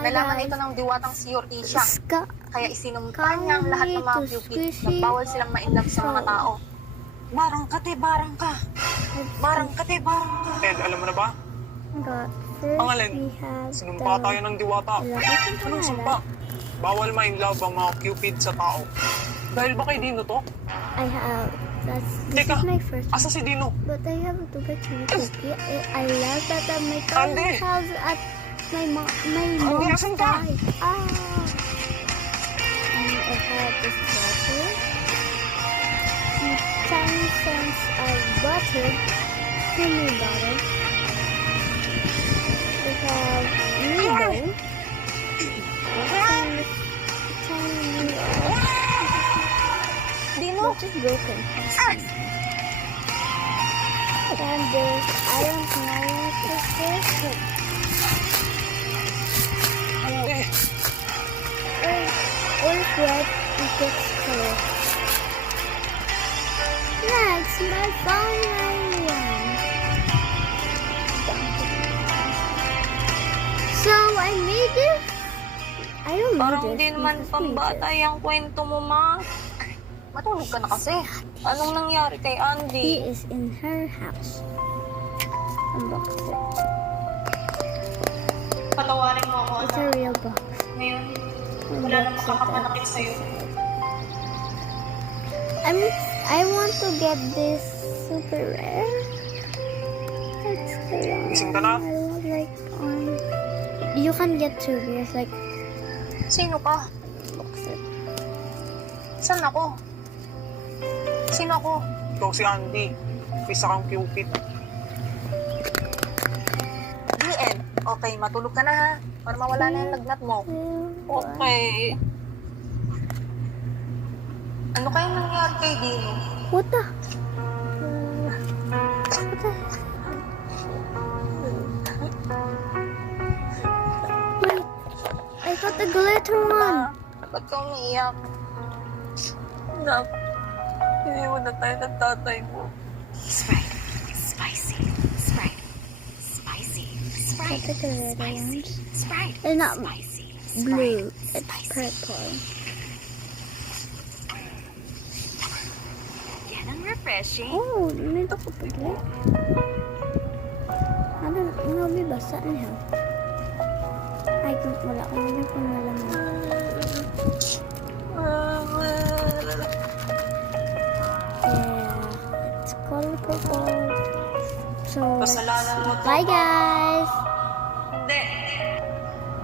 Nalaman ito ng diwatang si Orticia. Kaya isinumpa niya ang lahat ng mga Cupid na bawal silang ma-inlove sa mga tao. Barang ka, te, barang ka. Barang ka, te, barang ka. Ted, alam mo na ba? Ang alin, sinumpa tayo ng diwata. Anong sumpa? Bawal ma-inlove ang mga Cupid sa tao. Dahil ba kay Dino to? This Teka, is my first asa si Dino? but I have to get to Utopia. I love that my Andy! parents have at my mom Andy, asan ka? died. And I have this bottle. Tiny cents of butter. Creamy butter. We have needle. Tiny Dino? which is broken. And there's, I don't know what this is. Andy! Or red equals color. Next, my final one. So I made this. I don't know Parang this. di naman This is pambata weird. yung kwento mo, ma. Matulog ka na kasi. Anong nangyari kay He Andy? is in her house. Unbox it. Patawarin mo ako, It's a real box. Ngayon, wala na makakapanakit sa'yo. I want to get this super rare. That's the one. Gising ka na? I want like you can get two beers like Sino ka? box it. Saan ako? Sino ako? Ikaw si Andy. Isa kang Cupid. The end. Okay, matulog ka na ha. Para mawala na yung lagnat mo. Okay. Ano kaya nangyari kay Dino? What the? Wait, I got the glitter one. Ba't ka umiiyak? Nak, hindi mo na tayo ng tatay mo. Sprite. Spicy. Sprite. Spicy. Sprite. Got the glitter Spicy. ones. Sprite. It's not Spicy. blue. Sprite. It's Spicy. purple. Yan ang refreshing. Oh, nito ko pala. Ano, basa niya. Ay, kung wala ko na kung malaman. Yeah, it's color purple. So, Kasalanan mo to. bye guys!